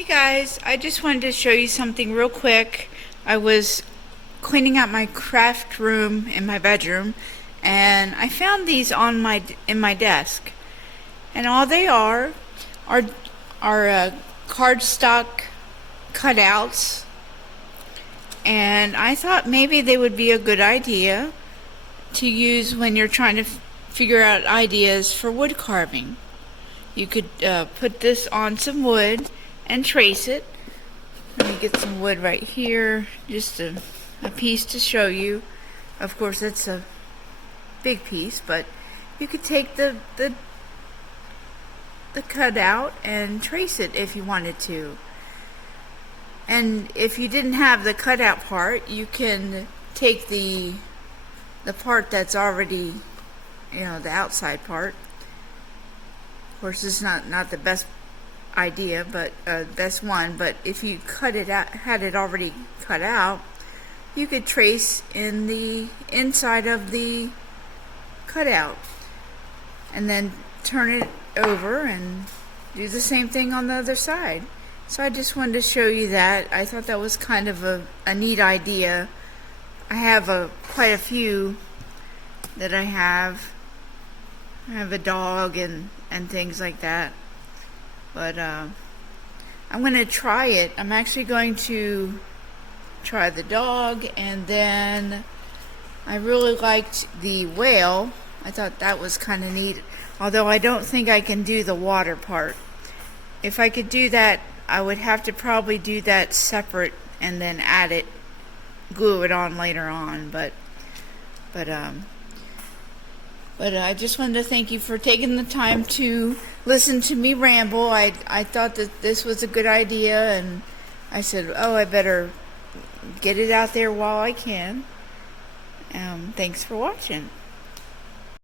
Hey guys, I just wanted to show you something real quick. I was cleaning out my craft room in my bedroom and I found these on in my desk. And all they are cardstock cutouts, and I thought maybe they would be a good idea to use when you're trying to figure out ideas for wood carving. You could put this on some wood and trace it. Let me get some wood right here, just a piece to show you. Of course, it's a big piece, but you could take the cutout and trace it if you wanted to. And if you didn't have the cutout part, you can take the part that's already, the outside part. Of course, it's not the best idea, but best one. But if you cut it out, had it already cut out, you could trace in the inside of the cutout, and then turn it over and do the same thing on the other side. So I just wanted to show you that. I thought that was kind of a neat idea. I have quite a few that I have. I have a dog and things like that. But I'm going to try it. I'm actually going to try the dog, and then I really liked the whale. I thought that was kind of neat, although I don't think I can do the water part. If I could do that, I would have to probably do that separate and then glue it on later on. But I just wanted to thank you for taking the time to listen to me ramble. I thought that this was a good idea, and I said, I better get it out there while I can. Thanks for watching.